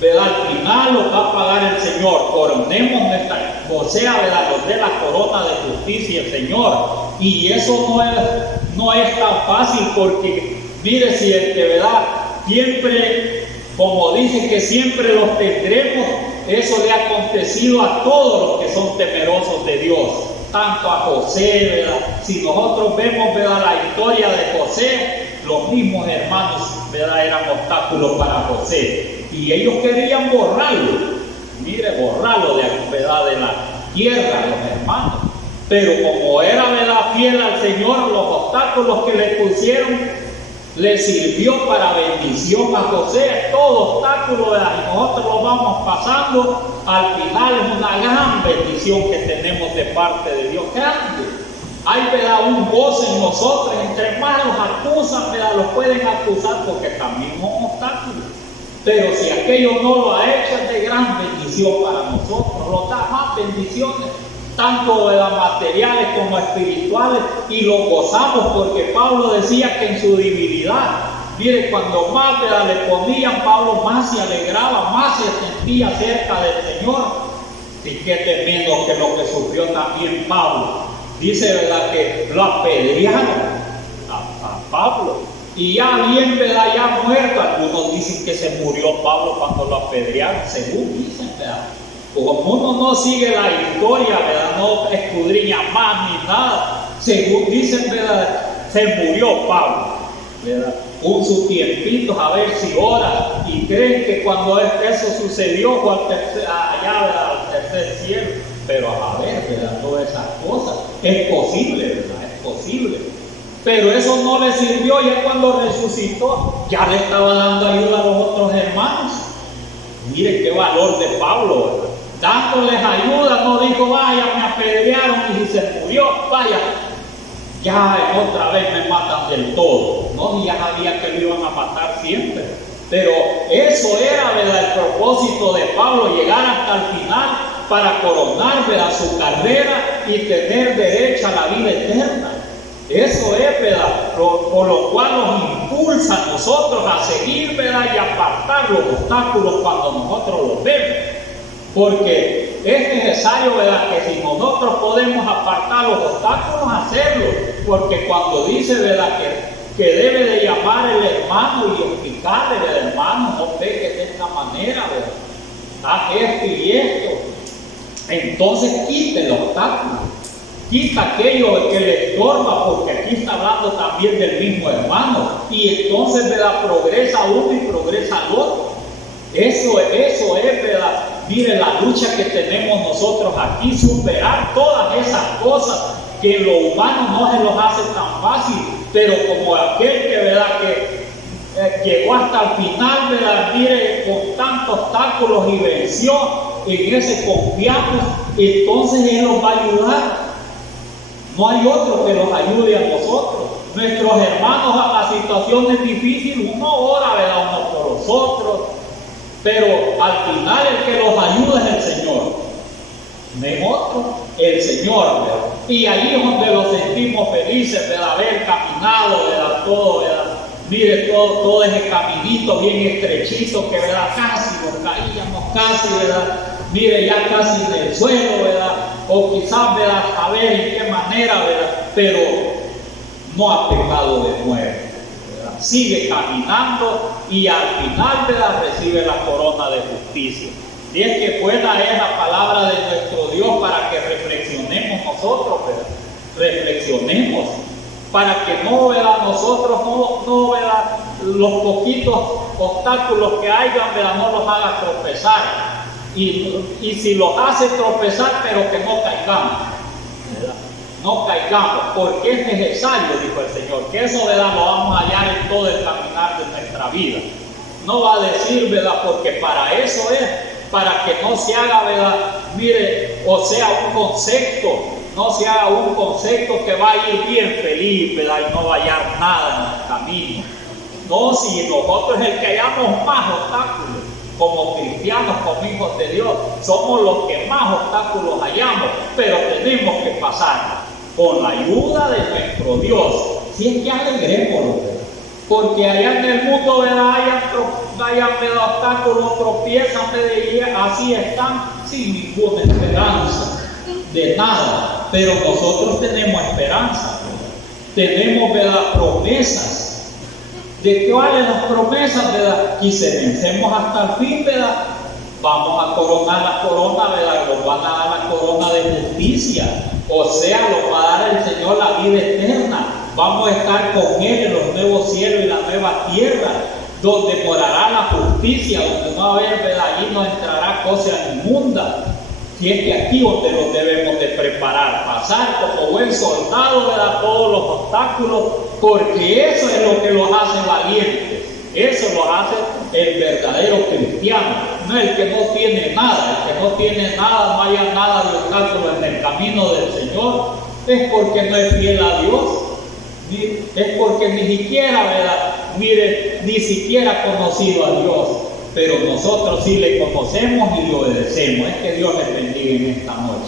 ¿verdad?, al final lo va a pagar el Señor. Coronemos nuestra, o sea, ¿verdad?, nos dé la corona de justicia el Señor. Y eso no es tan fácil, porque mire, si el que, ¿verdad?, siempre, como dicen que siempre los tendremos, eso le ha acontecido a todos los que son temerosos de Dios, tanto a José, ¿verdad? Si nosotros vemos, ¿verdad?, la historia de José, los mismos hermanos, ¿verdad?, eran obstáculos para José. Y ellos querían borrarlo, mire, borrarlo de la tierra, los hermanos. Pero como era, ¿verdad?, fiel al Señor, los obstáculos que le pusieron le sirvió para bendición a José. Todo obstáculo, ¿verdad?, y nosotros lo vamos pasando, al final es una gran bendición que tenemos de parte de Dios. Grande. Hay, ¿verdad?, un gozo en nosotros. Entre más los acusan, ¿verdad?, los pueden acusar porque también son obstáculos. Pero si aquello no lo ha hecho, es de gran bendición para nosotros, nos da más bendiciones. tanto de las materiales como espirituales, y los gozamos porque Pablo decía que en su debilidad, mire, cuando más le ponían, Pablo más se alegraba, más se sentía cerca del Señor. Y qué tremendo que lo que sufrió también Pablo. Dice, ¿verdad?, que lo apedrearon a Pablo. Y ya bien, ¿verdad?, ya muerto. Algunos dicen que se murió Pablo cuando lo apedrearon, según dicen, ¿verdad? Como uno no sigue la historia, ¿verdad?, no escudriña más ni nada. Según dicen, ¿verdad?, se murió Pablo, ¿verdad? Un su tiempito a ver si ora, y creen que cuando eso sucedió fue allá al tercer cielo. Pero a ver, ¿verdad?, todas esas cosas es posible, ¿verdad? Es posible. Pero eso no le sirvió. Ya cuando resucitó, ya le estaba dando ayuda a los otros hermanos. Miren qué valor de Pablo, ¿verdad? Dándoles ayuda, no dijo, vaya, me apedrearon y si se murió, vaya, ya otra vez me matan del todo. No, ya sabía que lo iban a matar siempre. Pero eso era, ¿verdad?, el propósito de Pablo, llegar hasta el final para coronar, ¿verdad?, su carrera y tener derecho a la vida eterna. Eso es, ¿verdad?, por lo cual nos impulsa a nosotros a seguir, ¿verdad?, y apartar los obstáculos cuando nosotros los vemos. Porque es necesario, ¿verdad?, que si nosotros podemos apartar los obstáculos, hacerlo. Porque cuando dice, ¿verdad?, que debe de llamar el hermano y explicarle, ¿verdad?, hermano, no peques de esta manera, ¿verdad?, haz esto y esto. Entonces quite el obstáculo, quita aquello que le estorba, porque aquí está hablando también del mismo hermano. Y entonces, ¿verdad?, progresa uno y progresa el otro. Eso es, ¿verdad?, mire la lucha que tenemos nosotros aquí, superar todas esas cosas que lo humano no se los hace tan fácil, pero como aquel que, ¿verdad?, que llegó hasta el final, ¿verdad?, mire, con tantos obstáculos y venció, en ese confiamos, entonces Él nos va a ayudar. No hay otro que nos ayude a nosotros. Nuestros hermanos a las situaciones difíciles, uno ora, ¿verdad?, uno por los otros, pero al final el que los ayuda es el Señor. No es otro, el Señor, ¿verdad? Y ahí es donde nos sentimos felices, ¿verdad?, haber caminado, ¿verdad?, todo, ¿verdad? Mire, todo ese caminito bien estrechito que, ¿verdad?, casi nos caíamos, casi, ¿verdad?, mire, ya casi en el suelo, ¿verdad?, o quizás, ¿verdad?, saber en qué manera, ¿verdad?, pero no ha pecado de nuevo, ¿verdad? Sigue caminando y al final, ¿verdad?, recibe la corona de justicia. Y es que buena es la palabra de nuestro Dios para que reflexionemos nosotros, ¿verdad?, reflexionemos, para que no, ¿verdad?, nosotros no, ¿verdad?, los poquitos obstáculos que hayan, ¿verdad?, no los haga tropezar. Y si los hace tropezar, pero que no caigamos, ¿verdad?, no caigamos, porque es necesario, dijo el Señor, que eso, ¿verdad?, lo vamos a hallar en todo el caminar de nuestra vida. No va a decir, ¿verdad?, porque para eso es, para que no se haga, ¿verdad?, mire, o sea, un concepto, no se haga un concepto que va a ir bien feliz, ¿verdad?, y no va a hallar nada en el camino. No, si nosotros el que hallamos más obstáculos, como cristianos, como hijos de Dios, somos los que más obstáculos hallamos, pero tenemos que pasar con la ayuda de nuestro Dios. Si es que alegrémonos, porque allá en el mundo, ¿verdad?, hayan obstáculos, tropiezan, y así están sin ninguna esperanza de nada. Pero nosotros tenemos esperanza, ¿verdad?, tenemos, ¿verdad?, promesas. ¿De cuáles las promesas, verdad? Y si vencemos hasta el fin, ¿verdad?, vamos a coronar la corona, ¿verdad?, nos van a dar la corona de justicia, o sea, nos va a dar el Señor la vida eterna. Vamos a estar con Él en los nuevos cielos y la nueva tierra, donde morará la justicia, donde no va a haber, ¿verdad?, allí no entrará cosa inmunda. Si es que aquí donde nos debemos de preparar, pasar como buen soldado, ¿verdad?, todos los obstáculos, porque eso es lo que los hace valientes, eso lo hace el verdadero cristiano, no el que no tiene nada. El que no tiene nada, no haya nada de obstáculo en el camino del Señor, es porque no es fiel a Dios, es porque ni siquiera, ¿verdad?, mire, ni siquiera ha conocido a Dios. Pero nosotros sí le conocemos y le obedecemos. Es que Dios les bendiga en esta noche.